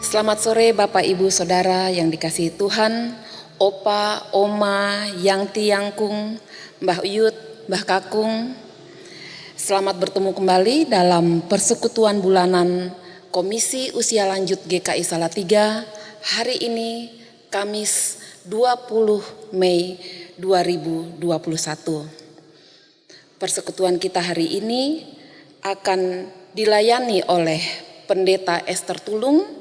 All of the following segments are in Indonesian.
Selamat sore Bapak Ibu Saudara yang dikasihi Tuhan, Opa, Oma, Yangti Yangkung, Mbah Uyut, Mbah Kakung. Selamat bertemu kembali dalam persekutuan bulanan Komisi Usia Lanjut GKI Salatiga hari ini Kamis 20 Mei 2021. Persekutuan kita hari ini akan dilayani oleh Pendeta Esther Tulung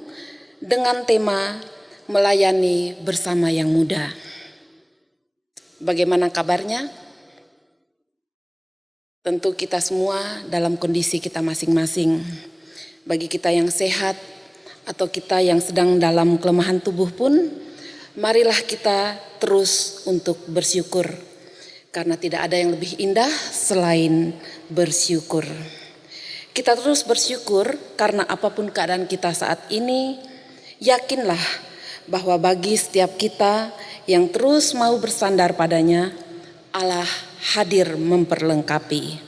dengan tema melayani bersama yang muda. Bagaimana kabarnya? Tentu kita semua dalam kondisi kita masing-masing. Bagi kita yang sehat atau kita yang sedang dalam kelemahan tubuh pun, marilah kita terus untuk bersyukur. Karena tidak ada yang lebih indah selain bersyukur. Kita terus bersyukur karena apapun keadaan kita saat ini, yakinlah bahwa bagi setiap kita yang terus mau bersandar padanya, Allah hadir memperlengkapi.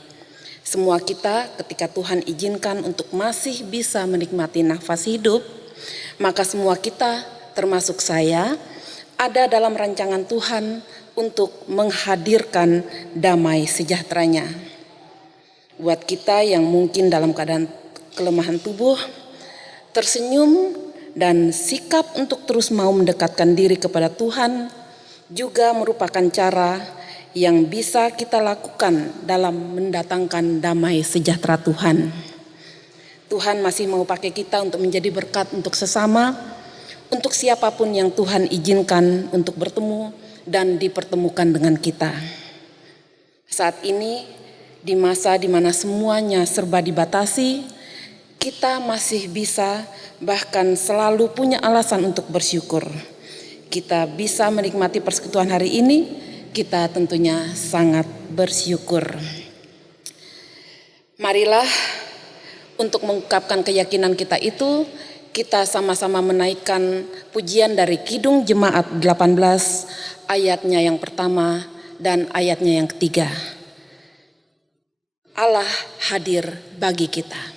Semua kita ketika Tuhan izinkan untuk masih bisa menikmati nafas hidup, maka semua kita termasuk saya ada dalam rancangan Tuhan untuk menghadirkan damai sejahteranya. Buat kita yang mungkin dalam keadaan kelemahan tubuh, tersenyum dan sikap untuk terus mau mendekatkan diri kepada Tuhan juga merupakan cara yang bisa kita lakukan dalam mendatangkan damai sejahtera Tuhan. Tuhan masih mau pakai kita untuk menjadi berkat untuk sesama, untuk siapapun yang Tuhan izinkan untuk bertemu dan dipertemukan dengan kita. Saat ini di masa di mana semuanya serba dibatasi, kita masih bisa bahkan selalu punya alasan untuk bersyukur. Kita bisa menikmati persekutuan hari ini, kita tentunya sangat bersyukur. Marilah untuk mengungkapkan keyakinan kita itu, kita sama-sama menaikkan pujian dari Kidung Jemaat 18 ayatnya yang pertama dan ayatnya yang ketiga. Allah hadir bagi kita.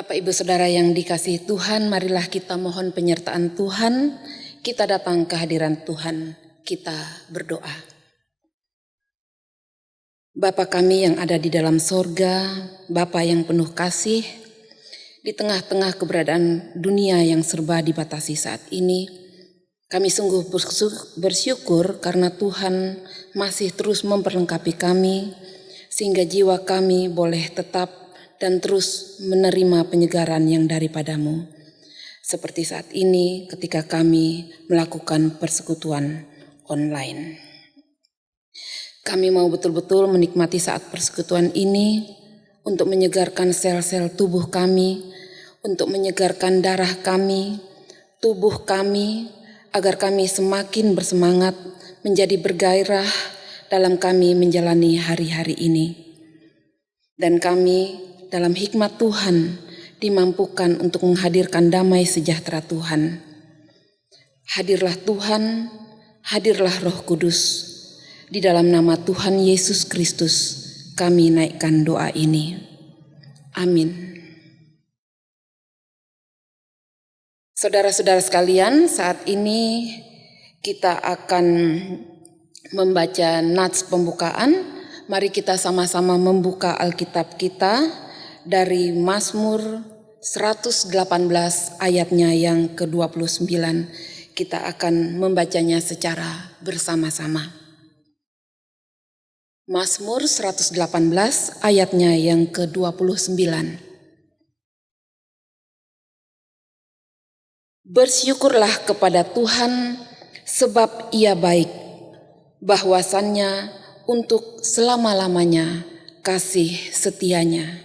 Bapak Ibu Saudara yang dikasihi Tuhan, marilah kita mohon penyertaan Tuhan, kita datang ke hadiran Tuhan, kita berdoa. Bapa kami yang ada di dalam sorga, Bapa yang penuh kasih, di tengah-tengah keberadaan dunia yang serba dibatasi saat ini, kami sungguh bersyukur karena Tuhan masih terus memperlengkapi kami, sehingga jiwa kami boleh tetap dan terus menerima penyegaran yang daripadamu. Seperti saat ini ketika kami melakukan persekutuan online. Kami mau betul-betul menikmati saat persekutuan ini untuk menyegarkan sel-sel tubuh kami, untuk menyegarkan darah kami, tubuh kami, agar kami semakin bersemangat menjadi bergairah dalam kami menjalani hari-hari ini. Dan kami dalam hikmat Tuhan dimampukan untuk menghadirkan damai sejahtera Tuhan. Hadirlah Tuhan, hadirlah Roh Kudus. Di dalam nama Tuhan Yesus Kristus kami naikkan doa ini. Amin. Saudara-saudara sekalian, saat ini kita akan membaca nats pembukaan. Mari kita sama-sama membuka Alkitab kita dari Mazmur 118 ayatnya yang ke-29. Kita akan membacanya secara bersama-sama. Mazmur 118 ayatnya yang ke-29. Bersyukurlah kepada Tuhan sebab Ia baik, bahwasannya untuk selama-lamanya kasih setianya.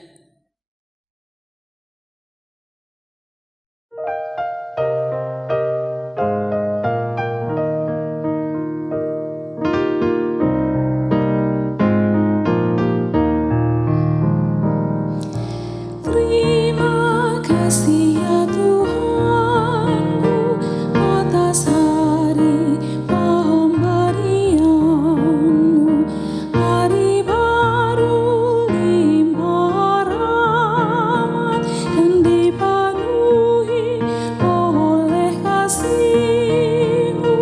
Terima kasih ya Tuhanku atas hari pemberian-Mu, hari baru limpah rahmat dan dipenuhi oleh kasih-Mu.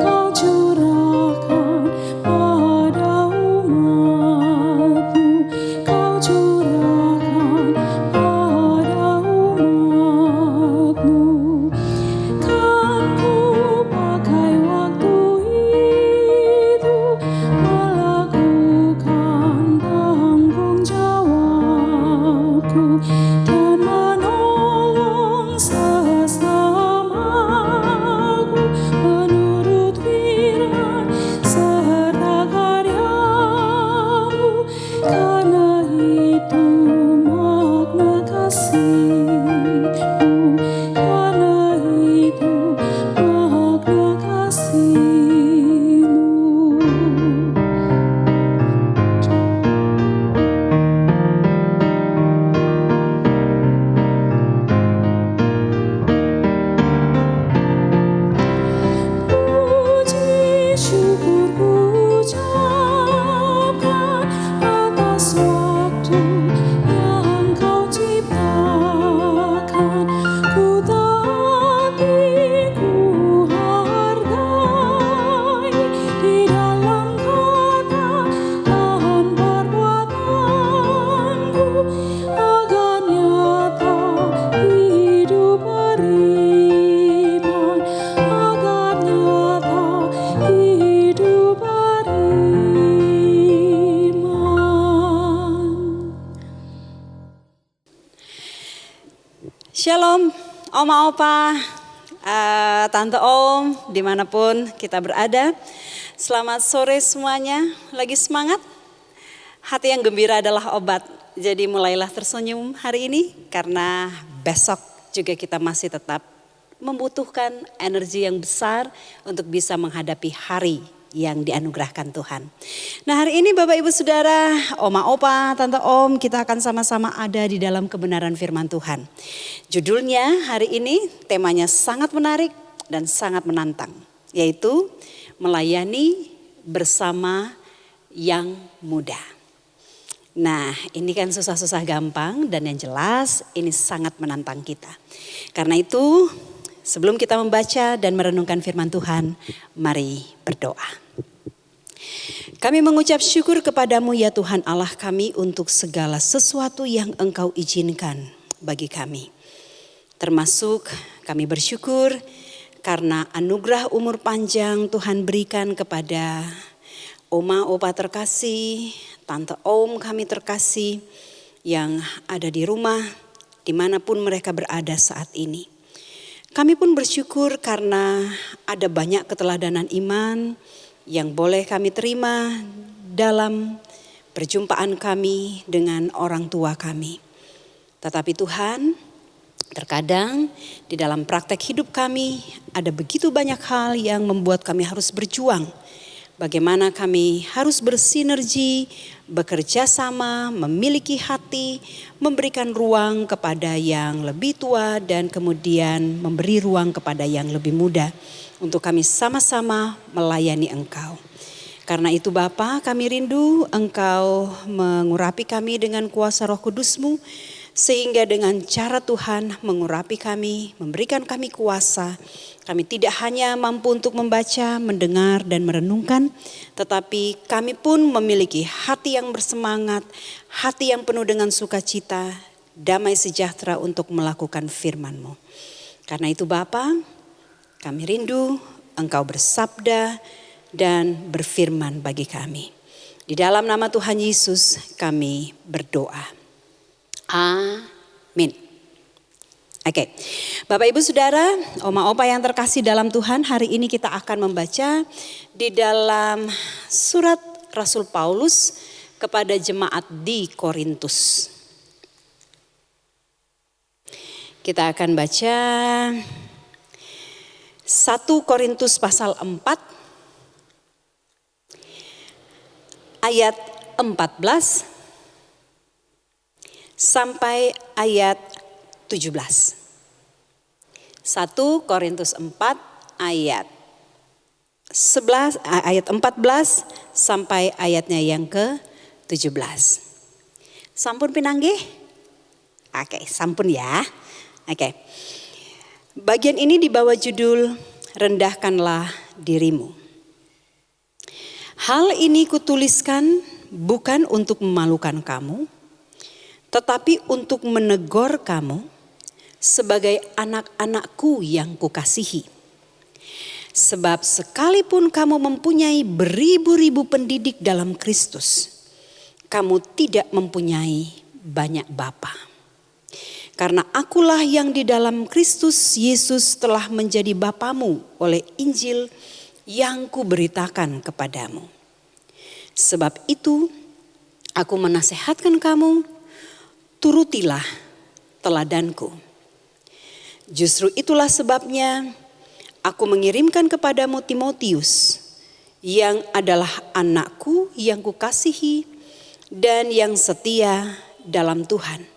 Kau curahkan pada umat-Mu, Kau curahkan pada umat-Mu. Kan ku pakai waktu itu melakukan tanggung jawabku dan menolong sesamaku menurut firman serta karya-Mu. Karena itu makna kasih-Mu, karena itu makna kasih-Mu. Puji syukur ku ucapkan atas waktu yang Kau ciptakan. Ku taati, ku hargai di dalam kata dan perbuatanku, agar nyata hidup beriman, agar nyata hidup beriman. Shalom, Oma Opa, Tante Om, dimanapun kita berada. Selamat sore semuanya, lagi semangat? Hati yang gembira adalah obat, jadi mulailah tersenyum hari ini. Karena besok juga kita masih tetap membutuhkan energi yang besar untuk bisa menghadapi hari yang dianugerahkan Tuhan. Nah, hari ini Bapak Ibu Saudara, Oma Opa, Tante Om, kita akan sama-sama ada di dalam kebenaran firman Tuhan. Judulnya hari ini temanya sangat menarik dan sangat menantang, yaitu melayani bersama yang muda. Nah, ini kan susah-susah gampang dan yang jelas ini sangat menantang kita. Karena itu sebelum kita membaca dan merenungkan firman Tuhan, mari berdoa. Kami mengucap syukur kepadamu ya Tuhan Allah kami untuk segala sesuatu yang Engkau izinkan bagi kami. Termasuk kami bersyukur karena anugerah umur panjang Tuhan berikan kepada Oma Opa terkasih, Tante Om kami terkasih yang ada di rumah dimanapun mereka berada saat ini. Kami pun bersyukur karena ada banyak keteladanan iman yang boleh kami terima dalam perjumpaan kami dengan orang tua kami. Tetapi Tuhan, Terkadang di dalam praktek hidup kami ada begitu banyak hal yang membuat kami harus berjuang. Bagaimana kami harus bersinergi, bekerja sama, memiliki hati, memberikan ruang kepada yang lebih tua dan kemudian memberi ruang kepada yang lebih muda untuk kami sama-sama melayani Engkau. Karena itu Bapa, kami rindu Engkau mengurapi kami dengan kuasa Roh Kudus-Mu, sehingga dengan cara Tuhan mengurapi kami, memberikan kami kuasa. Kami tidak hanya mampu untuk membaca, mendengar dan merenungkan, tetapi kami pun memiliki hati yang bersemangat, hati yang penuh dengan sukacita, damai sejahtera untuk melakukan firman-Mu. Karena itu Bapa, kami rindu Engkau bersabda dan berfirman bagi kami. Di dalam nama Tuhan Yesus kami berdoa. Amin. Oke, Bapak Ibu Saudara, Oma Opa yang terkasih dalam Tuhan, hari ini kita akan membaca di dalam surat Rasul Paulus kepada jemaat di Korintus. Kita akan baca 1 Korintus pasal 4 ayat 14 sampai ayat 17. 1 Korintus 4 ayat 14 sampai ayatnya yang ke-17. Sampun pinanggih? Oke, sampun ya. Oke. Bagian ini dibawa judul Rendahkanlah Dirimu. Hal ini kutuliskan bukan untuk memalukan kamu, tetapi untuk menegur kamu sebagai anak-anakku yang kukasihi. Sebab sekalipun kamu mempunyai beribu-ribu pendidik dalam Kristus, kamu tidak mempunyai banyak bapa. Karena akulah yang di dalam Kristus Yesus telah menjadi bapamu oleh Injil yang kuberitakan kepadamu. Sebab itu aku menasehatkan kamu, turutilah teladanku. Justru itulah sebabnya aku mengirimkan kepadamu Timotius, yang adalah anakku yang kukasihi dan yang setia dalam Tuhan.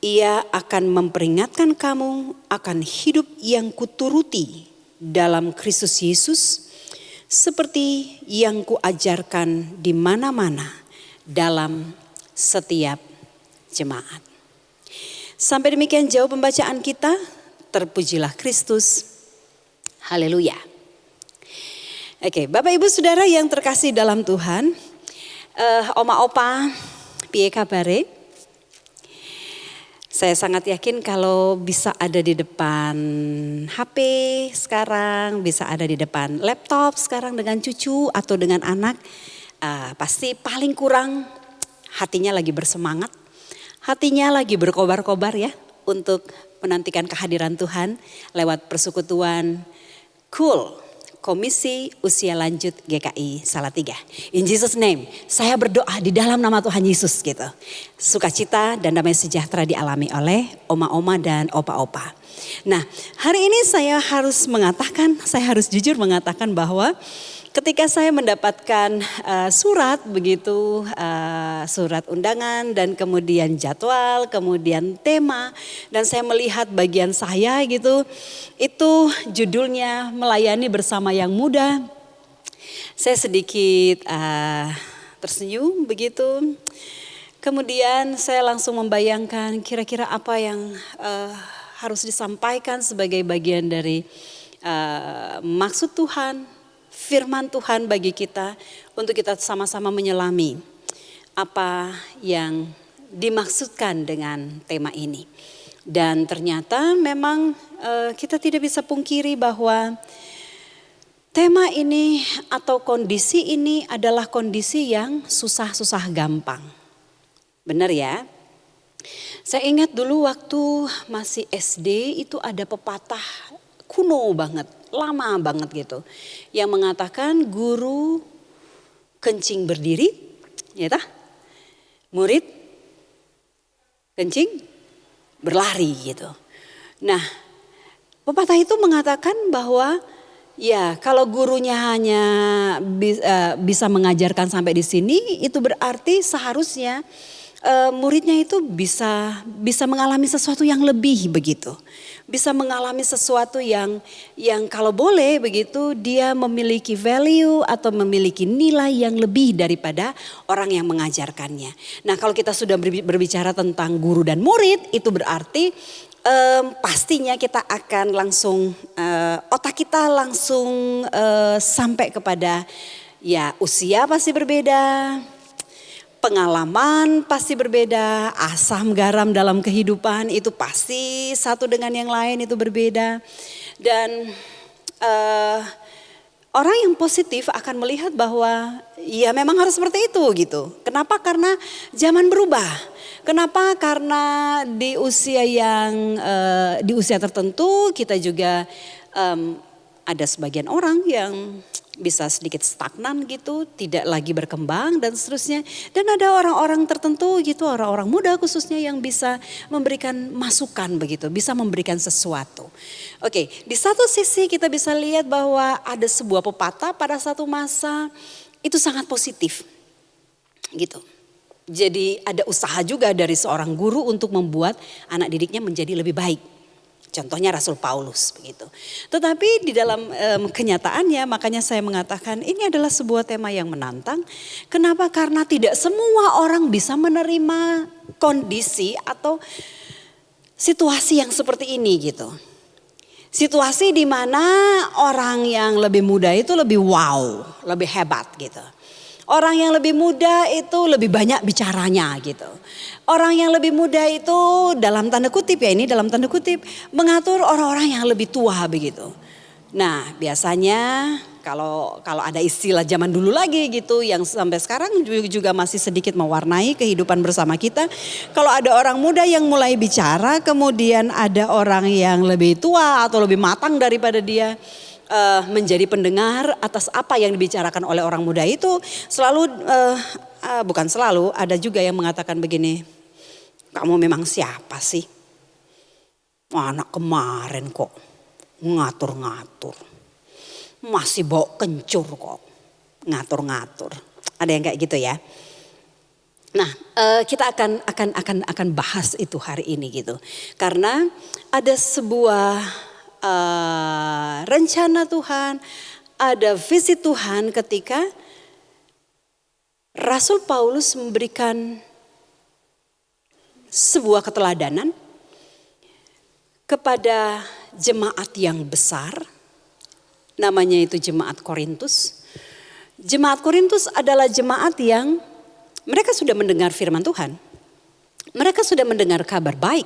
Ia akan memperingatkan kamu akan hidup yang kuturuti dalam Kristus Yesus, seperti yang kuajarkan di mana-mana dalam setiap jemaat. Sampai demikian jauh pembacaan kita. Terpujilah Kristus. Haleluya. Oke, Bapak Ibu Saudara yang terkasih dalam Tuhan, Oma Opa, piye kabare? Saya sangat yakin kalau bisa ada di depan HP sekarang, bisa ada di depan laptop sekarang dengan cucu atau dengan anak, pasti paling kurang hatinya lagi bersemangat, hatinya lagi berkobar-kobar ya untuk menantikan kehadiran Tuhan lewat persekutuan Cool, Komisi Usia Lanjut GKI Salatiga. In Jesus name, saya berdoa di dalam nama Tuhan Yesus gitu. Sukacita dan damai sejahtera dialami oleh oma-oma dan opa-opa. Nah, hari ini saya harus jujur mengatakan bahwa ketika saya mendapatkan surat begitu, surat undangan dan kemudian jadwal, kemudian tema, dan saya melihat bagian saya gitu, itu judulnya melayani bersama yang muda. Saya sedikit tersenyum begitu. Kemudian saya langsung membayangkan kira-kira apa yang harus disampaikan sebagai bagian dari maksud Tuhan, firman Tuhan bagi kita untuk kita sama-sama menyelami apa yang dimaksudkan dengan tema ini. Dan ternyata memang kita tidak bisa pungkiri bahwa tema ini atau kondisi ini adalah kondisi yang susah-susah gampang. Benar ya? Saya ingat dulu waktu masih SD itu ada pepatah kuno banget, lama banget gitu. Yang mengatakan guru kencing berdiri, ya tah? Murid kencing berlari gitu. Nah, pepatah itu mengatakan bahwa ya kalau gurunya hanya bisa mengajarkan sampai di sini, itu berarti seharusnya muridnya itu bisa mengalami sesuatu yang lebih begitu. Bisa mengalami sesuatu yang kalau boleh begitu dia memiliki value atau memiliki nilai yang lebih daripada orang yang mengajarkannya. Nah, kalau kita sudah berbicara tentang guru dan murid, itu berarti pastinya kita akan langsung otak kita langsung sampai kepada ya usia pasti berbeda. Pengalaman pasti berbeda, asam garam dalam kehidupan itu pasti satu dengan yang lain itu berbeda. Dan orang yang positif akan melihat bahwa ya memang harus seperti itu gitu. Kenapa? Karena zaman berubah. Kenapa? Karena di usia tertentu kita juga ada sebagian orang yang bisa sedikit stagnan gitu, tidak lagi berkembang dan seterusnya. Dan ada orang-orang tertentu gitu, orang-orang muda khususnya yang bisa memberikan masukan begitu, bisa memberikan sesuatu. Oke, di satu sisi kita bisa lihat bahwa ada sebuah pepatah pada satu masa itu sangat positif gitu. Jadi ada usaha juga dari seorang guru untuk membuat anak didiknya menjadi lebih baik. Contohnya Rasul Paulus begitu. Tetapi di dalam kenyataannya makanya saya mengatakan ini adalah sebuah tema yang menantang. Kenapa? Karena tidak semua orang bisa menerima kondisi atau situasi yang seperti ini gitu. Situasi di mana orang yang lebih muda itu lebih wow, lebih hebat gitu. Orang yang lebih muda itu lebih banyak bicaranya gitu. Orang yang lebih muda itu dalam tanda kutip ya ini dalam tanda kutip mengatur orang-orang yang lebih tua begitu. Nah biasanya kalau ada istilah zaman dulu lagi gitu yang sampai sekarang juga masih sedikit mewarnai kehidupan bersama kita. Kalau ada orang muda yang mulai bicara kemudian ada orang yang lebih tua atau lebih matang daripada dia. Menjadi pendengar atas apa yang dibicarakan oleh orang muda itu selalu bukan selalu ada juga yang mengatakan begini, kamu memang siapa sih? Anak kemarin kok ngatur-ngatur, masih bawa kencur kok ngatur-ngatur. Ada yang kayak gitu ya. Nah, kita akan bahas itu hari ini gitu, karena ada sebuah rencana Tuhan, ada visi Tuhan ketika Rasul Paulus memberikan sebuah keteladanan kepada jemaat yang besar, namanya itu jemaat Korintus. Jemaat Korintus adalah jemaat yang mereka sudah mendengar firman Tuhan. Mereka sudah mendengar kabar baik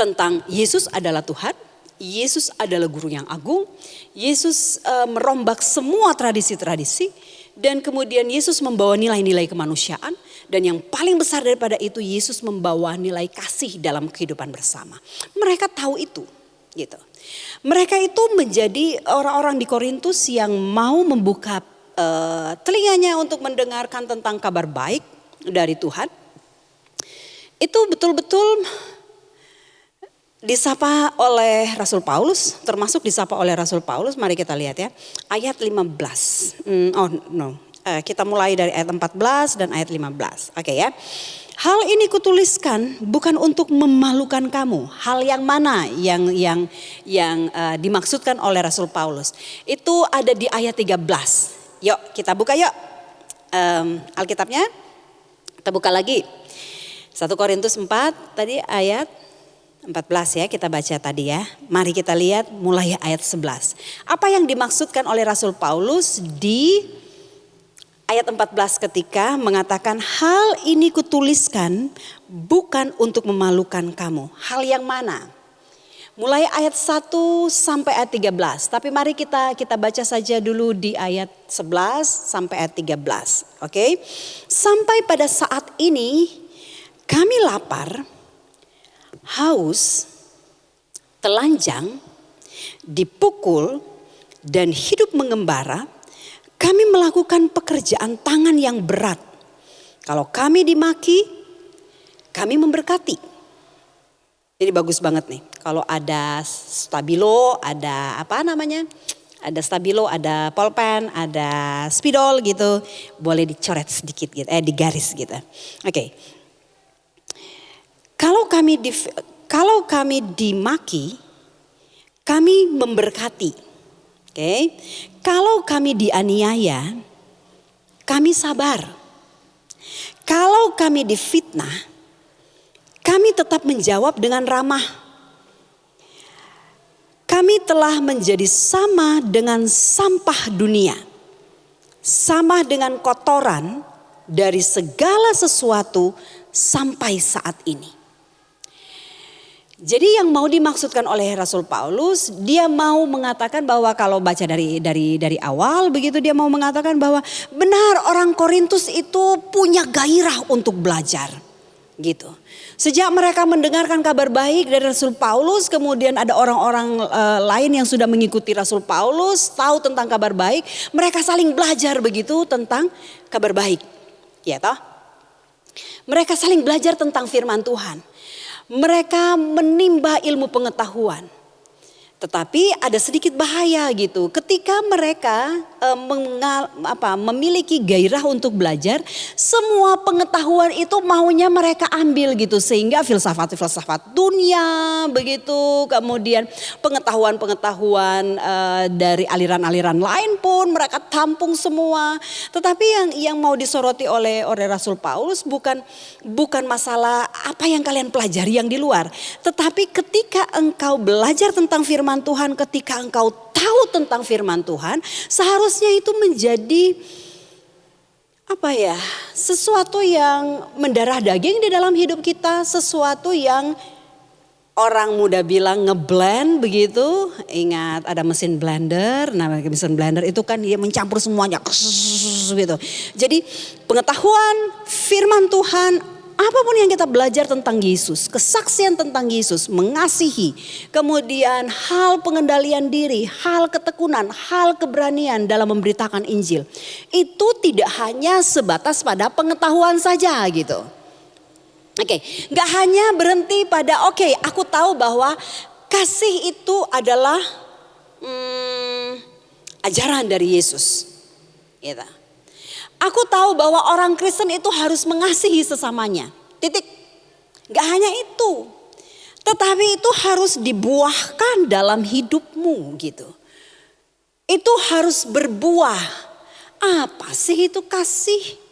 tentang Yesus adalah Tuhan. Yesus adalah guru yang agung. Yesus merombak semua tradisi-tradisi. Dan kemudian Yesus membawa nilai-nilai kemanusiaan. Dan yang paling besar daripada itu Yesus membawa nilai kasih dalam kehidupan bersama. Mereka tahu itu. Gitu. Mereka itu menjadi orang-orang di Korintus yang mau membuka telinganya untuk mendengarkan tentang kabar baik dari Tuhan. Itu betul-betul disapa oleh Rasul Paulus, termasuk disapa oleh Rasul Paulus. Mari kita lihat ya, ayat 15. Kita mulai dari ayat 14 dan ayat 15. Oke ya. Hal ini kutuliskan bukan untuk memalukan kamu. Hal yang mana yang dimaksudkan oleh Rasul Paulus? Itu ada di ayat 13. Yuk kita buka yuk. Alkitabnya. Kita buka lagi. 1 Korintus 4 tadi ayat 14 ya kita baca tadi ya. Mari kita lihat mulai ayat 11. Apa yang dimaksudkan oleh Rasul Paulus di ayat 14 ketika mengatakan hal ini kutuliskan bukan untuk memalukan kamu. Hal yang mana? Mulai ayat 1 sampai ayat 13. Tapi mari kita baca saja dulu di ayat 11 sampai ayat 13. Oke. Sampai pada saat ini kami lapar, haus, telanjang, dipukul, dan hidup mengembara, kami melakukan pekerjaan tangan yang berat. Kalau kami dimaki, kami memberkati. Jadi bagus banget nih. Kalau ada stabilo, ada apa namanya? Ada stabilo, ada pulpen, ada spidol gitu. Boleh dicoret sedikit gitu, digaris gitu. Oke. Kalau kami dimaki, kami memberkati. Oke. Kalau kami dianiaya, kami sabar. Kalau kami difitnah, kami tetap menjawab dengan ramah. Kami telah menjadi sama dengan sampah dunia, sama dengan kotoran dari segala sesuatu sampai saat ini. Jadi yang mau dimaksudkan oleh Rasul Paulus, dia mau mengatakan bahwa kalau baca dari awal begitu, dia mau mengatakan bahwa benar orang Korintus itu punya gairah untuk belajar, gitu. Sejak mereka mendengarkan kabar baik dari Rasul Paulus, kemudian ada orang-orang lain yang sudah mengikuti Rasul Paulus, tahu tentang kabar baik, mereka saling belajar begitu tentang kabar baik. Ya toh? Mereka saling belajar tentang firman Tuhan. Mereka menimba ilmu pengetahuan. Tetapi ada sedikit bahaya gitu. Ketika mereka memiliki gairah untuk belajar, semua pengetahuan itu maunya mereka ambil gitu. Sehingga filsafat dunia begitu. Kemudian pengetahuan dari aliran-aliran lain pun mereka tampung semua. Tetapi yang mau disoroti oleh Rasul Paulus bukan masalah apa yang kalian pelajari yang di luar. Tetapi ketika engkau belajar tentang firman Tuhan, ketika engkau tahu tentang firman Tuhan, seharusnya itu menjadi sesuatu yang mendarah daging di dalam hidup kita, sesuatu yang orang muda bilang ngeblend begitu. Ingat ada mesin blender, mesin blender itu kan dia mencampur semuanya gitu. Jadi pengetahuan firman Tuhan, apapun yang kita belajar tentang Yesus, kesaksian tentang Yesus, mengasihi, kemudian hal pengendalian diri, hal ketekunan, hal keberanian dalam memberitakan Injil. Itu tidak hanya sebatas pada pengetahuan saja gitu. Oke, gak hanya berhenti pada aku tahu bahwa kasih itu adalah ajaran dari Yesus. Gitu. Aku tahu bahwa orang Kristen itu harus mengasihi sesamanya. Titik. Gak hanya itu. Tetapi itu harus dibuahkan dalam hidupmu gitu. Itu harus berbuah. Apa sih itu kasih?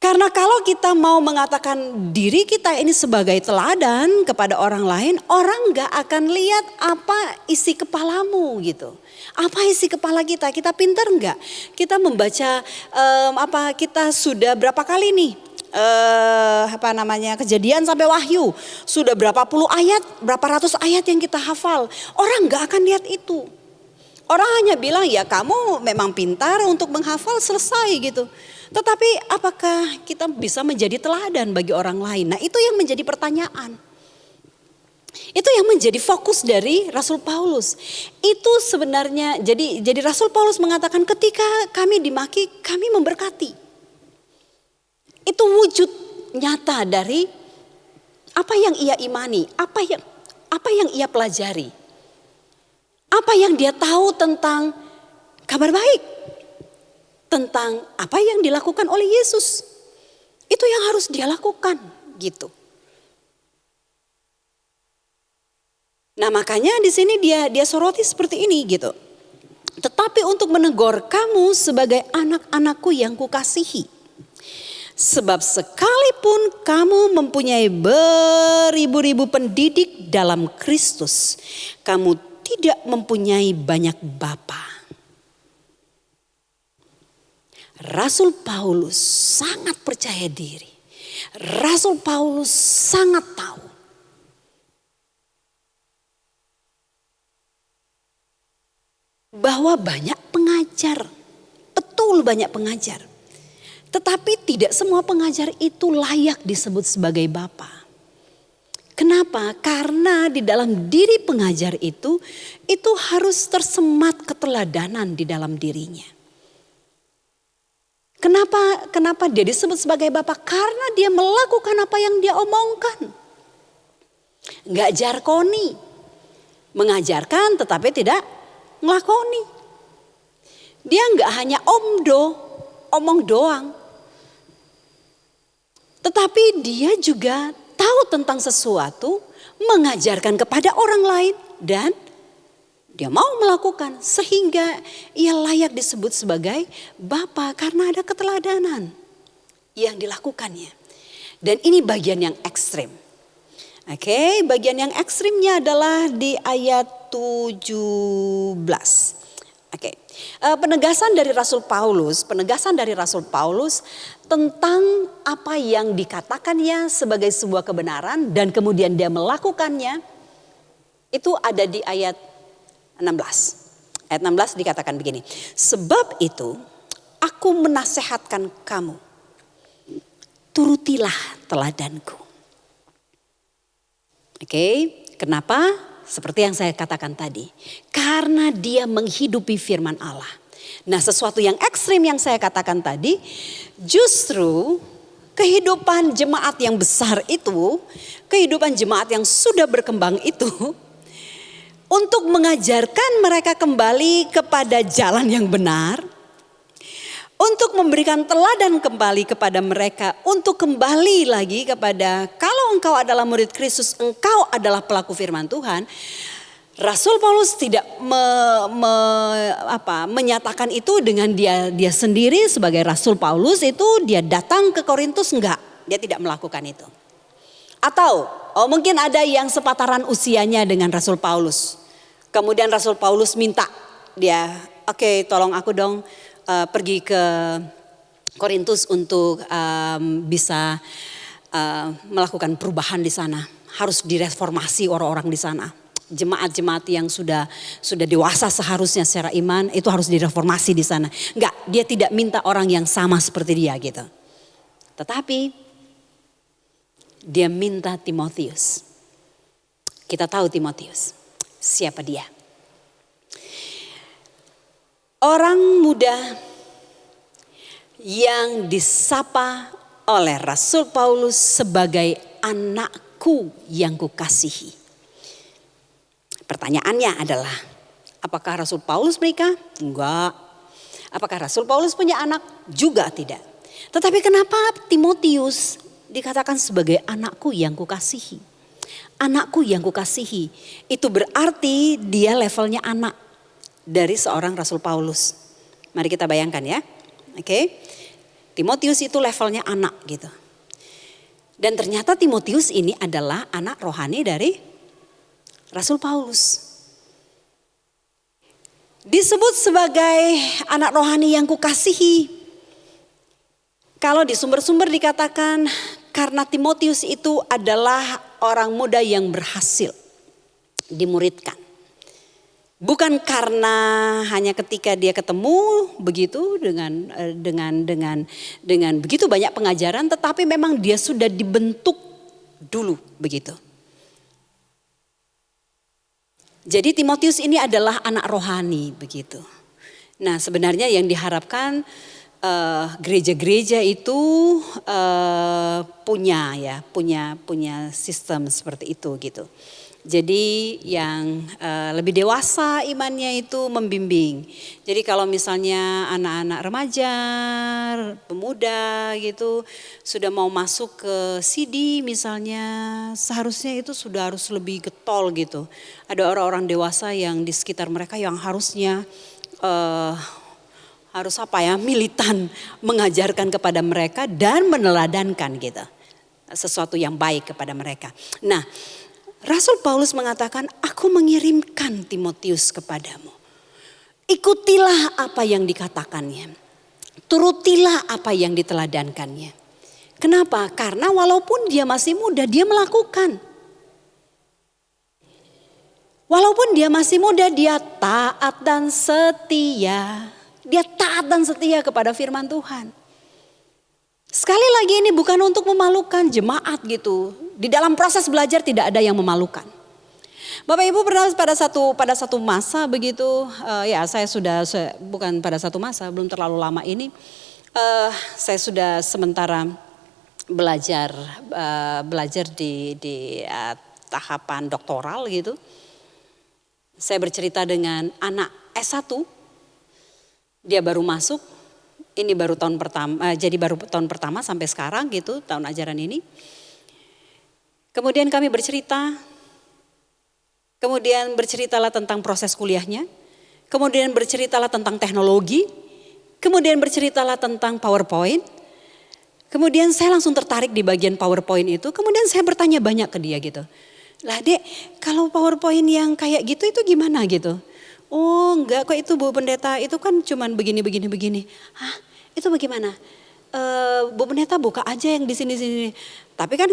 Karena kalau kita mau mengatakan diri kita ini sebagai teladan kepada orang lain, orang gak akan lihat apa isi kepalamu gitu. Apa isi kepala kita? Kita pintar enggak? Kita membaca kita sudah berapa kali nih? Kejadian sampai Wahyu. Sudah berapa puluh ayat, berapa ratus ayat yang kita hafal. Orang enggak akan lihat itu. Orang hanya bilang ya kamu memang pintar untuk menghafal, selesai gitu. Tetapi apakah kita bisa menjadi teladan bagi orang lain? Nah, itu yang menjadi pertanyaan. Itu yang menjadi fokus dari Rasul Paulus. Itu sebenarnya jadi Rasul Paulus mengatakan ketika kami dimaki, kami memberkati. Itu wujud nyata dari apa yang ia imani, apa yang ia pelajari. Apa yang dia tahu tentang kabar baik. Tentang apa yang dilakukan oleh Yesus. Itu yang harus dia lakukan gitu. Nah, makanya di sini dia soroti seperti ini gitu. Tetapi untuk menegur kamu sebagai anak-anakku yang kukasihi. Sebab sekalipun kamu mempunyai beribu-ribu pendidik dalam Kristus, kamu tidak mempunyai banyak bapa. Rasul Paulus sangat percaya diri. Rasul Paulus sangat tahu bahwa banyak pengajar, betul banyak pengajar. Tetapi tidak semua pengajar itu layak disebut sebagai bapa. Kenapa? Karena di dalam diri pengajar itu harus tersemat keteladanan di dalam dirinya. Kenapa dia disebut sebagai bapak? Karena dia melakukan apa yang dia omongkan. Nggak jarkoni. Mengajarkan tetapi tidak ngelakoni. Dia nggak hanya omong doang. Tetapi dia juga tahu tentang sesuatu, mengajarkan kepada orang lain dan dia mau melakukan sehingga ia layak disebut sebagai bapa karena ada keteladanan yang dilakukannya. Dan ini bagian yang ekstrim. Oke, bagian yang ekstrimnya adalah di ayat 17. Oke. Penegasan dari Rasul Paulus tentang apa yang dikatakannya sebagai sebuah kebenaran dan kemudian dia melakukannya itu ada di ayat 16. Ayat 16 dikatakan begini. Sebab itu aku menasehatkan kamu, turutilah teladanku. Oke, kenapa? Seperti yang saya katakan tadi. Karena dia menghidupi firman Allah. Nah, sesuatu yang ekstrim yang saya katakan tadi, justru kehidupan jemaat yang besar itu, kehidupan jemaat yang sudah berkembang itu, untuk mengajarkan mereka kembali kepada jalan yang benar, untuk memberikan teladan kembali kepada mereka, untuk kembali lagi kepada kalau engkau adalah murid Kristus, engkau adalah pelaku firman Tuhan. Rasul Paulus tidak menyatakan itu dengan dia sendiri sebagai Rasul Paulus itu dia datang ke Korintus, enggak, dia tidak melakukan itu. Atau mungkin ada yang sepataran usianya dengan Rasul Paulus. Kemudian Rasul Paulus minta dia, oke, tolong aku dong pergi ke Korintus untuk bisa melakukan perubahan di sana. Harus direformasi orang-orang di sana. Jemaat-jemaat yang sudah dewasa seharusnya secara iman itu harus direformasi di sana. Enggak, dia tidak minta orang yang sama seperti dia gitu. Tetapi dia minta Timotius. Kita tahu Timotius. Siapa dia? Orang muda yang disapa oleh Rasul Paulus sebagai anakku yang kukasihi. Pertanyaannya adalah, apakah Rasul Paulus menikah? Enggak. Apakah Rasul Paulus punya anak? Juga tidak. Tetapi kenapa Timotius dikatakan sebagai anakku yang kukasihi? Anakku yang kukasihi. Itu berarti dia levelnya anak dari seorang Rasul Paulus. Mari kita bayangkan ya. Oke. Timotius itu levelnya anak gitu. Dan ternyata Timotius ini adalah anak rohani dari Rasul Paulus. Disebut sebagai anak rohani yang kukasihi. Kalau di sumber-sumber dikatakan karena Timotius itu adalah orang muda yang berhasil dimuridkan. Bukan karena hanya ketika dia ketemu begitu dengan begitu banyak pengajaran, tetapi memang dia sudah dibentuk dulu begitu. Jadi Timotius ini adalah anak rohani begitu. Nah, sebenarnya yang diharapkan gereja-gereja itu punya sistem seperti itu gitu. Jadi yang lebih dewasa imannya itu membimbing. Jadi kalau misalnya anak-anak remaja, pemuda gitu sudah mau masuk ke CD misalnya, seharusnya itu sudah harus lebih getol gitu. Ada orang-orang dewasa yang di sekitar mereka yang harusnya harus militan mengajarkan kepada mereka dan meneladankan gitu. Sesuatu yang baik kepada mereka. Nah, Rasul Paulus mengatakan, aku mengirimkan Timotius kepadamu. Ikutilah apa yang dikatakannya. Turutilah apa yang diteladankannya. Kenapa? Karena walaupun dia masih muda, dia melakukan. Walaupun dia masih muda, dia taat dan setia. Dia taat dan setia kepada firman Tuhan. Sekali lagi ini bukan untuk memalukan jemaat gitu. Di dalam proses belajar tidak ada yang memalukan. Bapak Ibu pernah pada satu masa begitu, bukan pada satu masa, belum terlalu lama ini. Saya sudah sementara belajar di tahapan doktoral gitu. Saya bercerita dengan anak S1, dia baru masuk, ini baru tahun pertama, jadi baru tahun pertama sampai sekarang gitu, tahun ajaran ini. Kemudian kami bercerita, kemudian berceritalah tentang proses kuliahnya, kemudian berceritalah tentang teknologi, kemudian berceritalah tentang PowerPoint. Kemudian saya langsung tertarik di bagian PowerPoint itu, kemudian saya bertanya banyak ke dia gitu. Lah Dek, kalau PowerPoint yang kayak gitu itu gimana gitu? Oh enggak kok itu Bu Pendeta, itu kan cuman begini. Hah itu bagaimana? Bu Pendeta buka aja yang di sini. Tapi kan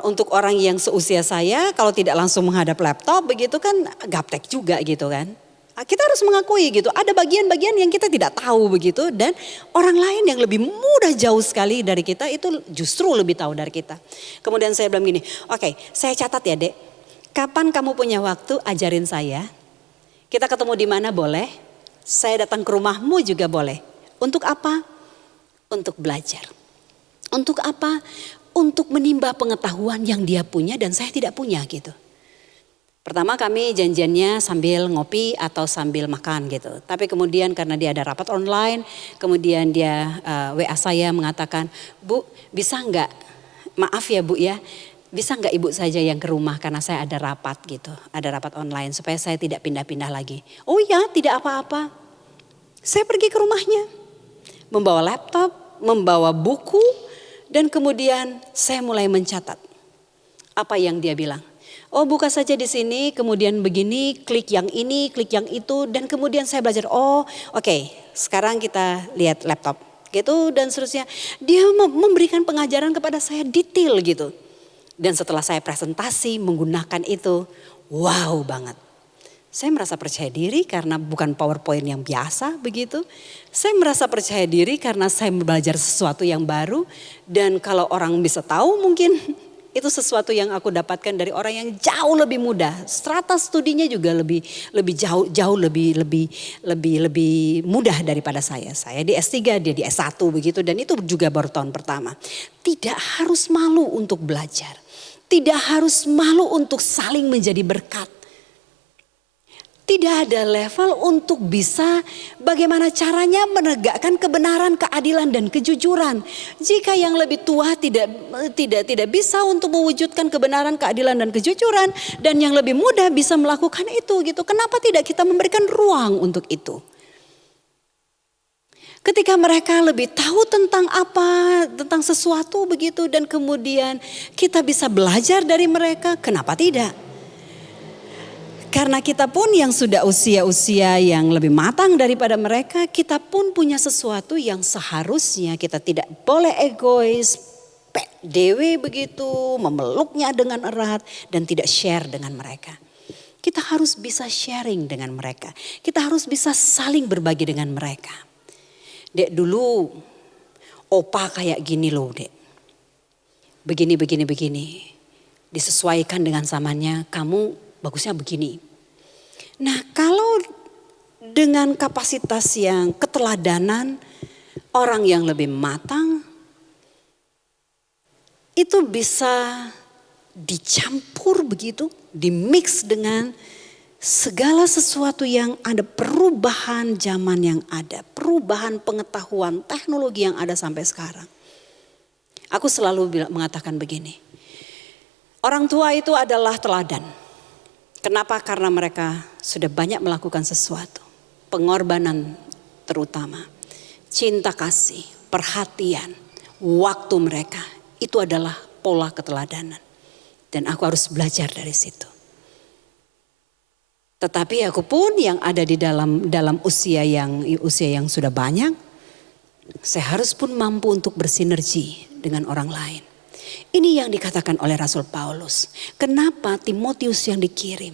untuk orang yang seusia saya kalau tidak langsung menghadap laptop begitu kan gaptek juga gitu kan. Kita harus mengakui gitu, ada bagian-bagian yang kita tidak tahu begitu dan orang lain yang lebih mudah jauh sekali dari kita itu justru lebih tahu dari kita. Kemudian saya bilang gini, oke, saya catat ya Dek, kapan kamu punya waktu ajarin saya, kita ketemu di mana boleh, saya datang ke rumahmu juga boleh. Untuk apa? Untuk belajar. Untuk apa? Untuk menimba pengetahuan yang dia punya dan saya tidak punya gitu. Pertama kami janjiannya sambil ngopi atau sambil makan gitu. Tapi kemudian karena dia ada rapat online, kemudian dia WA saya mengatakan, Bu bisa enggak, maaf ya Bu ya, bisa enggak Ibu saja yang ke rumah karena saya ada rapat gitu. Ada rapat online supaya saya tidak pindah-pindah lagi. Oh ya tidak apa-apa. Saya pergi ke rumahnya, membawa laptop, membawa buku dan kemudian saya mulai mencatat apa yang dia bilang. Oh buka saja di sini, kemudian begini, klik yang ini, klik yang itu, dan kemudian saya belajar. Oh oke, sekarang kita lihat laptop gitu dan seterusnya. Dia memberikan pengajaran kepada saya detail gitu. Dan setelah saya presentasi menggunakan itu, wow banget. Saya merasa percaya diri karena bukan PowerPoint yang biasa begitu. Saya merasa percaya diri karena saya belajar sesuatu yang baru. Dan kalau orang bisa tahu mungkin itu sesuatu yang aku dapatkan dari orang yang jauh lebih muda. Strata studinya juga lebih mudah daripada saya. Saya di S3, dia di S1 begitu dan itu juga baru tahun pertama. Tidak harus malu untuk belajar. Tidak harus malu untuk saling menjadi berkat. Tidak ada level untuk bisa bagaimana caranya menegakkan kebenaran, keadilan dan kejujuran. Jika yang lebih tua tidak bisa untuk mewujudkan kebenaran, keadilan dan kejujuran dan yang lebih muda bisa melakukan itu gitu. Kenapa tidak kita memberikan ruang untuk itu? Ketika mereka lebih tahu tentang apa, tentang sesuatu begitu dan kemudian kita bisa belajar dari mereka, kenapa tidak? Karena kita pun yang sudah usia-usia yang lebih matang daripada mereka, kita pun punya sesuatu yang seharusnya kita tidak boleh egois, dewe begitu, memeluknya dengan erat dan tidak share dengan mereka. Kita harus bisa sharing dengan mereka. Kita harus bisa saling berbagi dengan mereka. Dek dulu opa kayak gini loh dek. Begini. Disesuaikan dengan zamannya, kamu bagusnya begini. Nah kalau dengan kapasitas yang keteladanan, orang yang lebih matang, itu bisa dicampur begitu, dimix dengan segala sesuatu yang ada, perubahan zaman yang ada, perubahan pengetahuan, teknologi yang ada sampai sekarang. Aku selalu mengatakan begini, orang tua itu adalah teladan. Kenapa? Karena mereka sudah banyak melakukan sesuatu, pengorbanan terutama, cinta kasih, perhatian, waktu mereka, itu adalah pola keteladanan. Dan aku harus belajar dari situ. Tetapi aku pun yang ada di dalam usia yang sudah banyak, saya harus pun mampu untuk bersinergi dengan orang lain. Ini yang dikatakan oleh Rasul Paulus. Kenapa Timotius yang dikirim?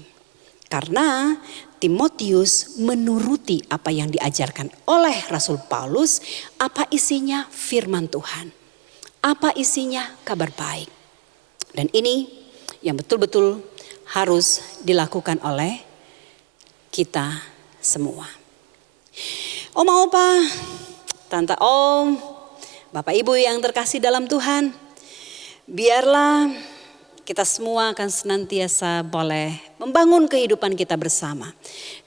Karena Timotius menuruti apa yang diajarkan oleh Rasul Paulus, apa isinya firman Tuhan, apa isinya kabar baik. Dan ini yang betul-betul harus dilakukan oleh kita semua. Oma, opa, tante om, bapak ibu yang terkasih dalam Tuhan, biarlah kita semua akan senantiasa boleh membangun kehidupan kita bersama.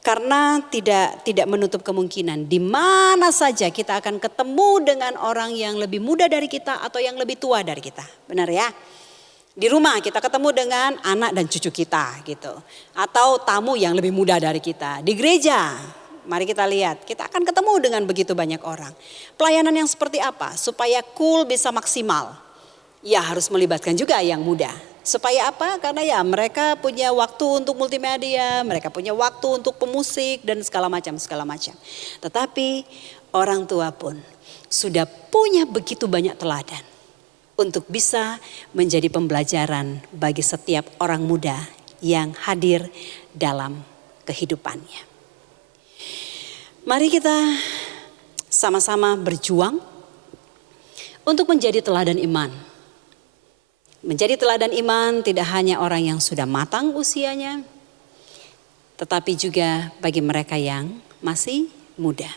Karena tidak menutup kemungkinan di mana saja kita akan ketemu dengan orang yang lebih muda dari kita atau yang lebih tua dari kita. Benar ya? Di rumah kita ketemu dengan anak dan cucu kita gitu. Atau tamu yang lebih muda dari kita. Di gereja, mari kita lihat, kita akan ketemu dengan begitu banyak orang. Pelayanan yang seperti apa? Supaya cool bisa maksimal. Ya harus melibatkan juga yang muda. Supaya apa? Karena ya mereka punya waktu untuk multimedia, mereka punya waktu untuk pemusik dan segala macam. Tetapi orang tua pun sudah punya begitu banyak teladan untuk bisa menjadi pembelajaran bagi setiap orang muda yang hadir dalam kehidupannya. Mari kita sama-sama berjuang untuk menjadi teladan iman. Menjadi teladan iman tidak hanya orang yang sudah matang usianya, tetapi juga bagi mereka yang masih muda.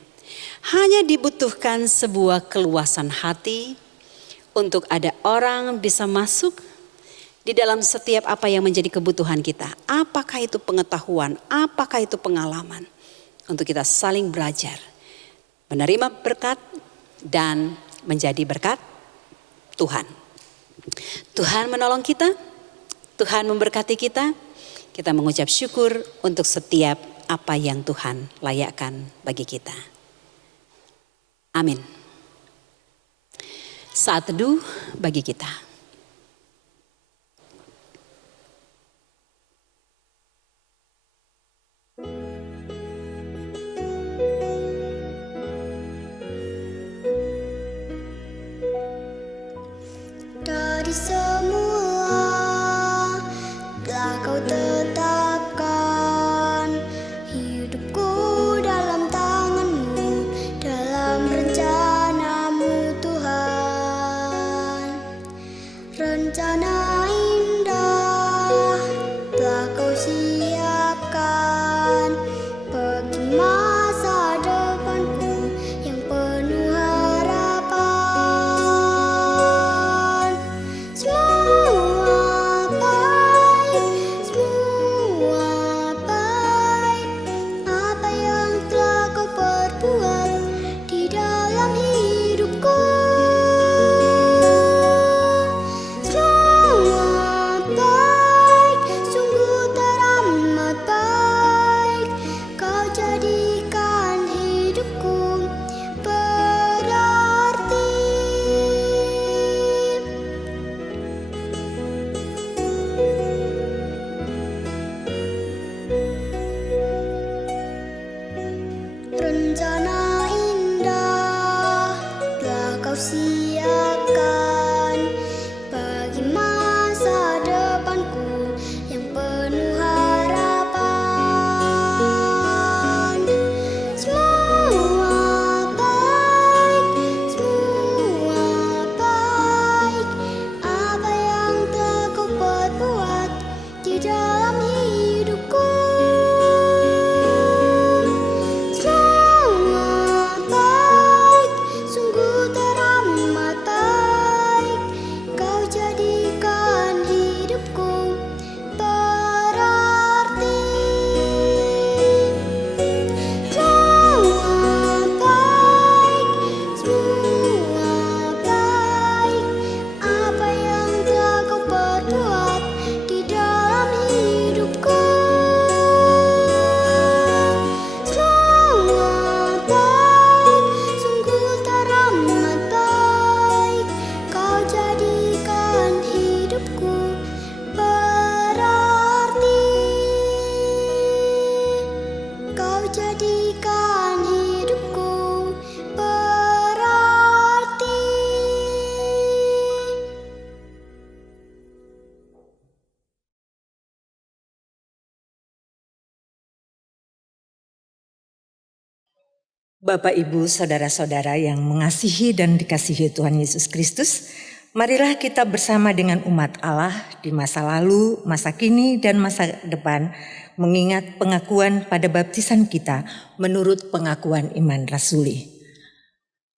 Hanya dibutuhkan sebuah keluasan hati untuk ada orang bisa masuk di dalam setiap apa yang menjadi kebutuhan kita. Apakah itu pengetahuan, apakah itu pengalaman. Untuk kita saling belajar, menerima berkat dan menjadi berkat Tuhan. Tuhan menolong kita, Tuhan memberkati kita, kita mengucap syukur untuk setiap apa yang Tuhan layakkan bagi kita. Amin. Saat teduh bagi kita. Dari semula telah Kau tetapkan hidupku dalam tangan-Mu, dalam rencana-Mu Tuhan. Rencana indah telah Kau siapkan bagi masa depanku yang penuh harapan. Semua baik, apa yang telah Kau perbuat di dalam hidupku. Semua baik, sungguh teramat baik. Kau jadikan hidupku berarti. Rencana indah telah Kau siapkan bagi masa depanku yang penuh harapan. Semua baik, apa yang telah Kau perbuat di dalam hidupku. Semua baik, sungguh teramat baik. Kau jadikan hidupku berarti. Semua baik, apa yang telah Kau perbuat di dalam hidupku. Semua baik, sungguh teramat baik. Kau jadikan hidupku berarti. Kau jadikan hidupku berarti. Bapak, Ibu, Saudara-saudara yang mengasihi dan dikasihi Tuhan Yesus Kristus, marilah kita bersama dengan umat Allah di masa lalu, masa kini, dan masa depan mengingat pengakuan pada baptisan kita menurut pengakuan iman rasuli.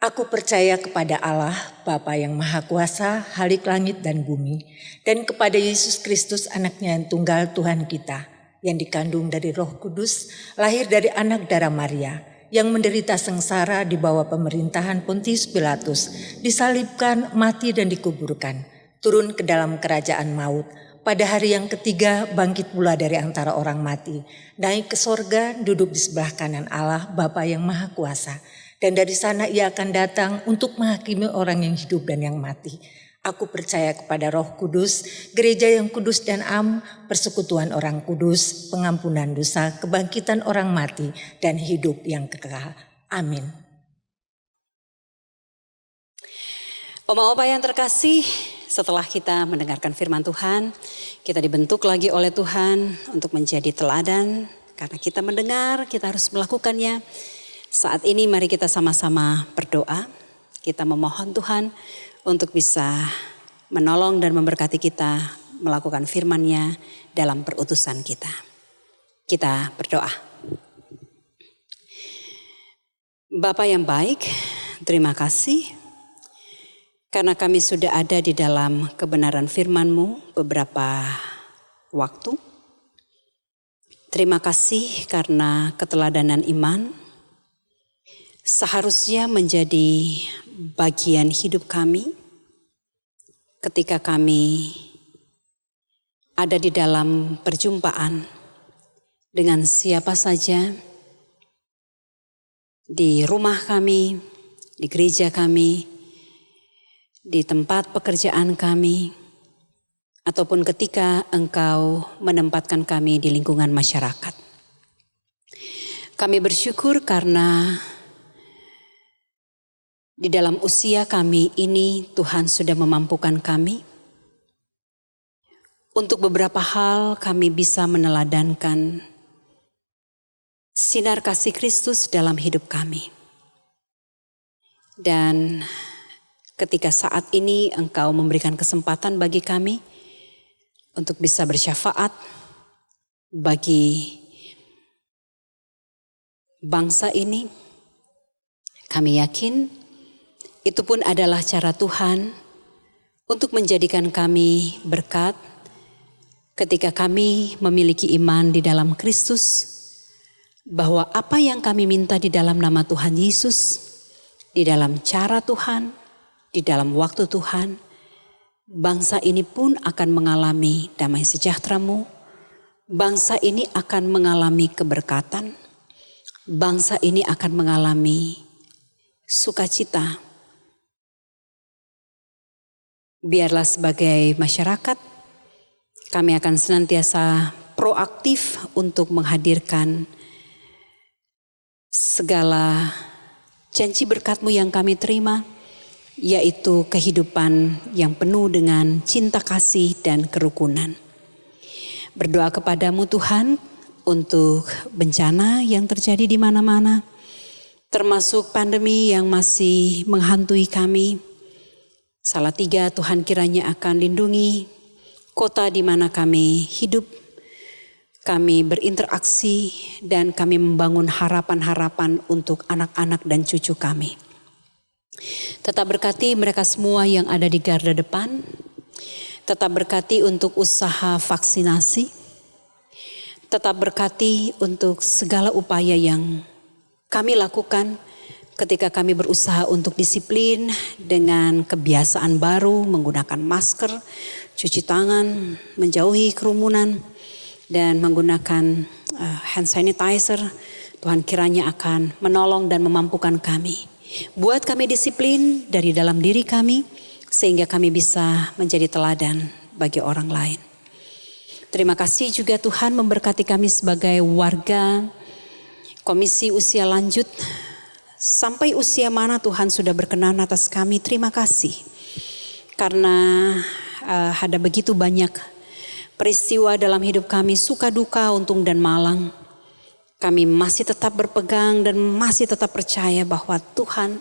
Aku percaya kepada Allah, Bapa yang Maha Kuasa, Khalik langit dan bumi, dan kepada Yesus Kristus anaknya yang tunggal Tuhan kita, yang dikandung dari Roh Kudus, lahir dari anak darah Maria, yang menderita sengsara di bawah pemerintahan Pontius Pilatus, disalibkan, mati dan dikuburkan, turun ke dalam kerajaan maut, pada hari yang ketiga bangkit pula dari antara orang mati, naik ke sorga, duduk di sebelah kanan Allah, Bapa yang Maha Kuasa. Dan dari sana ia akan datang untuk menghakimi orang yang hidup dan yang mati. Aku percaya kepada Roh Kudus, gereja yang kudus dan am, persekutuan orang kudus, pengampunan dosa, kebangkitan orang mati, dan hidup yang kekal. Amin. Oma-opa yang terkasih, setelah kita mendengarkan firman Tuhan, kita dibentuk lagi oleh Tuhan untuk menjadi teladan. Karena kita mendengar, kita harus melakukannya. Saat ini mari kita sama-sama berdoa. Kita memohon Tuhan untuk bisa menolong dan memberkati kita melakukan firman-Nya dalam perutusan kita. Kita berdoa. Bapa yang baik, terima kasih karena kami sudah ada di dalam kebenaran firman-Mu beberapa waktu. Terima kasih karena keteladanan iman seharusnya menjadi bagian hidup kami ketika kami ada di dalam perjumpaan dengan siapa saja di rumah kami, di gereja kami, di tempat pekerjaan kami, ataupun ketika Engkau menempatkan kami di lingkungan masyarakat. Kami bersyukur karena di dalam usia kami ini Tuhan sudah memampukan kami. Untuk beberapa hal kami bisa meneladankan sinar kasih Kristus dalam hidup kami. Dan ketika saat ini Engkau memberikan kesempatan bagi kami untuk bisa bersyafaat bagi bangsa ini, kami yakin itu pun adalah cara Tuhan untuk menjadikan kami berkat ketika kami memiliki iman di dalam Kristus, bahwa apa yang kami minta di dalam nama Tuhan Yesus, di dalam cara Tuhan, di dalam waktu Tuhan, bangsa ini pun akan mengalami damai sejahtera-Mu, bangsa ini akan mengalami keberkatan, bangsa ini akan mengalami sukacita. Biarlah sebagai masyarakat, kami akan senantiasa proaktif untuk menghadirkan segala janji berkat-Mu yang kami terima, yaitu kehidupan yang penuh dengan cinta kasih dan kerukunan. Berdoa kepadamu Tuhan untuk bencana yang terjadi di mana-mana, termasuk pandemi yang masih menghantui kami. Salatiga Tuhan kiranya akan lindungi kota di mana kami hidup, kami berinteraksi dan kami membangun harapan-harapan untuk anak-anak dan cucu kami. Tetap berkati mereka semua yang ada di garda depan, tetap berkati untuk usaha vaksinasi, tetap berkati untuk segala upaya yang kami lakukan ketika kami berusaha untuk disiplin dengan kebiasaan baru, menggunakan masker, cuci tangan, menjauhi kerumunan, dan menggunakan hand sanitizer. Tuhan kiranya akan menolong dan memampukan kami. Buat kami disiplin dari dalam diri kami, sehingga kami bisa menjadi teladan bagi orang lain. Terima kasih juga Tuhan memberkati kami sebagai warga Komisi Usia Lanjut. Sampai usia mana Tuhan sudah berkenan atas kami, terima kasih. Karena ada begitu banyak peristiwa dalam hidup kami, suka duka, untung dan malang. Kami masih tetap berpegang dan masih tetap percaya bahwa Tuhan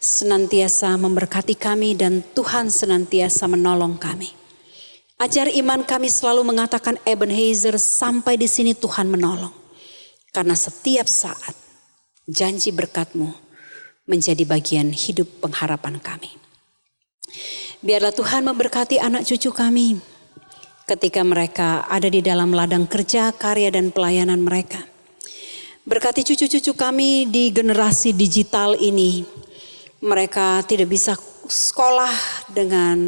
senantiasa memberkati kami dan Tuhan senantiasa menolong kami. Ajar iman kami selalu mengatakan Ebenezer, sampai di sini Tuhan menolong. Karena setiap saat janji berkat-Mu menjadi bagian hidup pengharapan kami. Biarlah Tuhan memberkati anak cucu kami ketika mereka ada di dalam ladang kerja, karya dan pelayanan mereka. Berkati cucu-cucu kami di generasi digital ini. Mereka tidak bisa sekolah dengan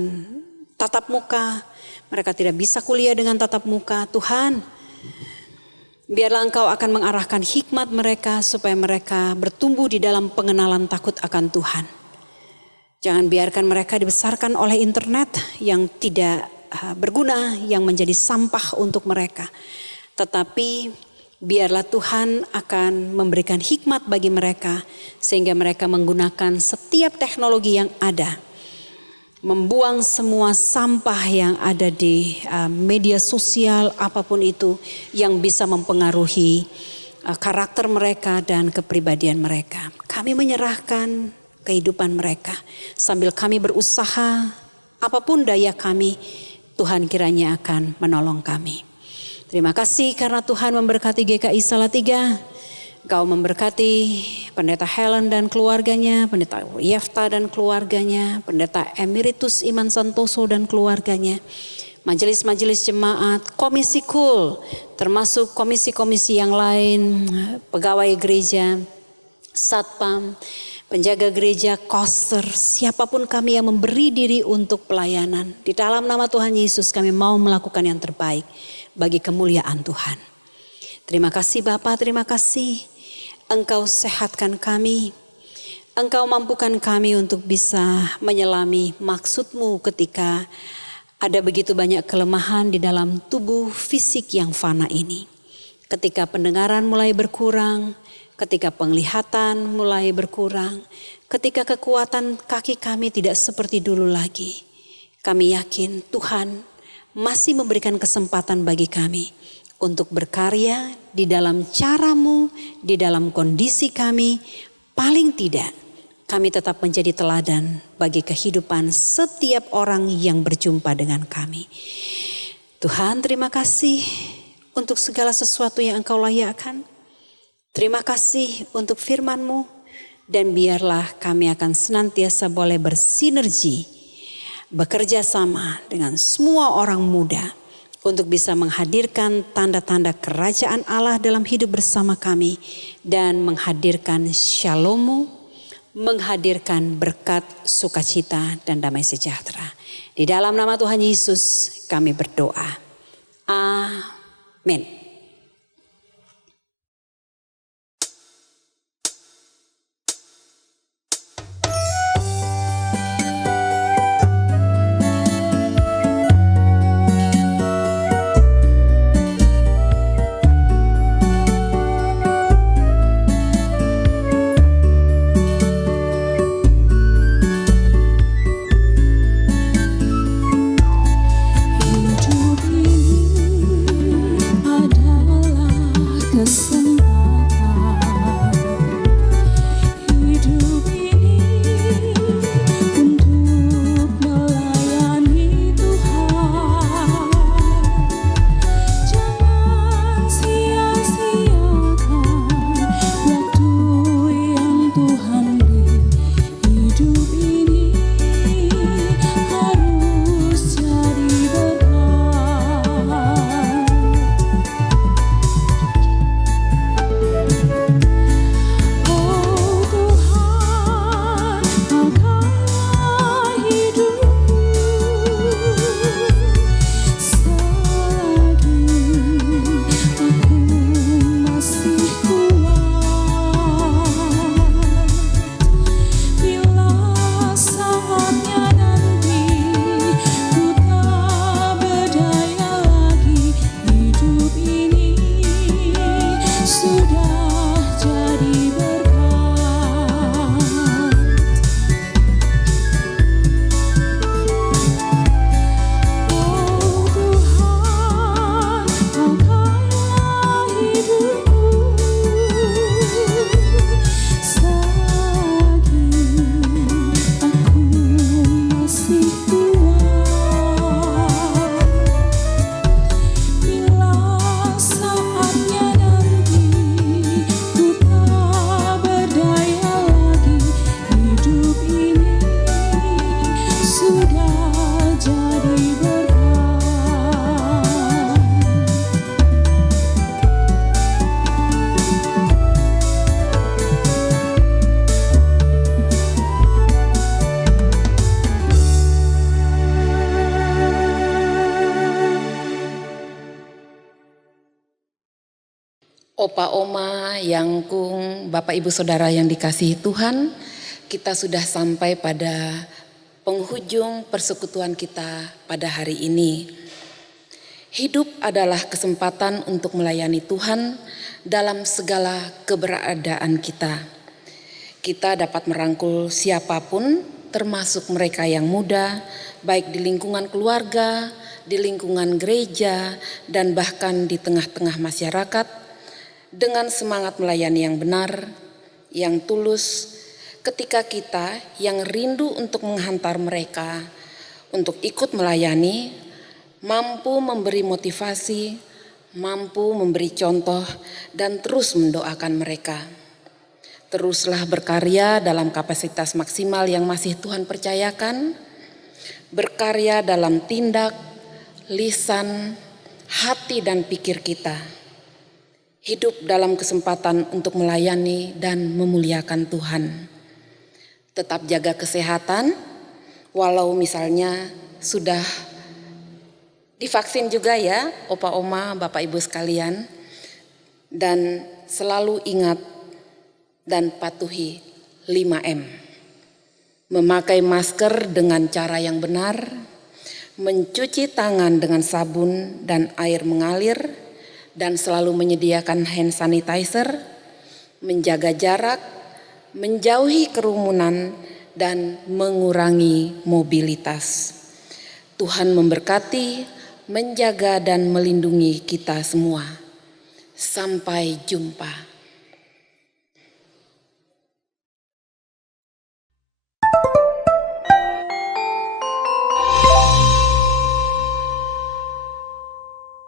tatap muka. Mereka tidak bisa kuliah dengan tatap muka. Tuhan, biarlah Engkau akan mengarahkan hikmat mereka supaya mereka bertumbuh di dalam pengenalan takut akan Tuhan. Jangan biarkan mereka dibesarkan oleh internet yang tidak berguna, yang menjadi sampah untuk mereka. Tetapi biarlah Tuhan akan memberikan hikmat bagi mereka sehingga mereka menggunakan setiap teknologi yang ada. Membuang semua sampah yang ada di media sosial apapun itu yang bisa mempengaruhi karakter mereka dan kepribadian mereka. Kami menyerahkan kehidupan mereka sambil kami berusaha apapun daya kami, Tuhan kiranya akan menolong kami. Terima kasih karena Tuhan memberkati GKI Salatiga. Engkau memberkati Pendeta Helen dan keluarganya, Pendeta Yefta dan keluarganya, Pendeta Emeritus Iman Santoso dan keluarganya, majelis-majelis jemaat, komisi KUL, termasuk komisi-komisi yang lain, pegawai gereja, satpam, penjaga gereja, koster, siapapun kami yang memberi diri untuk pelayanan. Di dalam nama Tuhan Yesus kami mau melakukan yang terbaik bagi kemuliaan Tuhan. Terima kasih Bapa, terima kasih. Engkau sehatkan kami. Engkau mampukan kami untuk bisa menyelami maksud-Mu ketika ada begitu banyak kelemahan di dalam tubuh fisik yang fana ini. Ketika pendengaran mulai berkurang, ketika penglihatan mulai berkurang, ketika kekuatan kaki kami tidak seperti dulu lagi. Kami yakin Tuhan masih memberikan kesempatan bagi kami untuk berkarya di dalam cara-Mu, di dalam kondisi kami. Paling tidak kami tetap menjadi teladan bagi kehidupan setiap orang yang berjumpa dengan kami. Tuhan, terima kasih untuk segala sesuatu yang Engkau layakkan. Terima kasih untuk firman-Mu, dan biarlah kami akan senantiasa boleh bersinergi, bekerja sama dengan semua orang muda untuk bisa menghadirkan tanda-tanda kerajaan Allah dalam hidup bersama kami dan menghadirkan shalom-Mu, menghadirkan berkat, sukacita dan damai sejahtera. Di dalam nama Tuhan Yesus kami berdoa. Amin. Hidup ini Opa Oma, Yangkung, Bapak Ibu Saudara yang dikasihi Tuhan, kita sudah sampai pada penghujung persekutuan kita pada hari ini. Hidup adalah kesempatan untuk melayani Tuhan dalam segala keberadaan kita. Kita dapat merangkul siapapun, termasuk mereka yang muda, baik di lingkungan keluarga, di lingkungan gereja, dan bahkan di tengah-tengah masyarakat, dengan semangat melayani yang benar, yang tulus, ketika kita yang rindu untuk menghantar mereka untuk ikut melayani, mampu memberi motivasi, mampu memberi contoh, dan terus mendoakan mereka. Teruslah berkarya dalam kapasitas maksimal yang masih Tuhan percayakan, berkarya dalam tindak, lisan, hati, dan pikir kita. Hidup dalam kesempatan untuk melayani dan memuliakan Tuhan. Tetap jaga kesehatan, walau misalnya sudah divaksin juga ya, Opa Oma, Bapak Ibu sekalian. Dan selalu ingat dan patuhi 5M. Memakai masker dengan cara yang benar, mencuci tangan dengan sabun dan air mengalir, dan selalu menyediakan hand sanitizer, menjaga jarak, menjauhi kerumunan, dan mengurangi mobilitas. Tuhan memberkati, menjaga, dan melindungi kita semua. Sampai jumpa.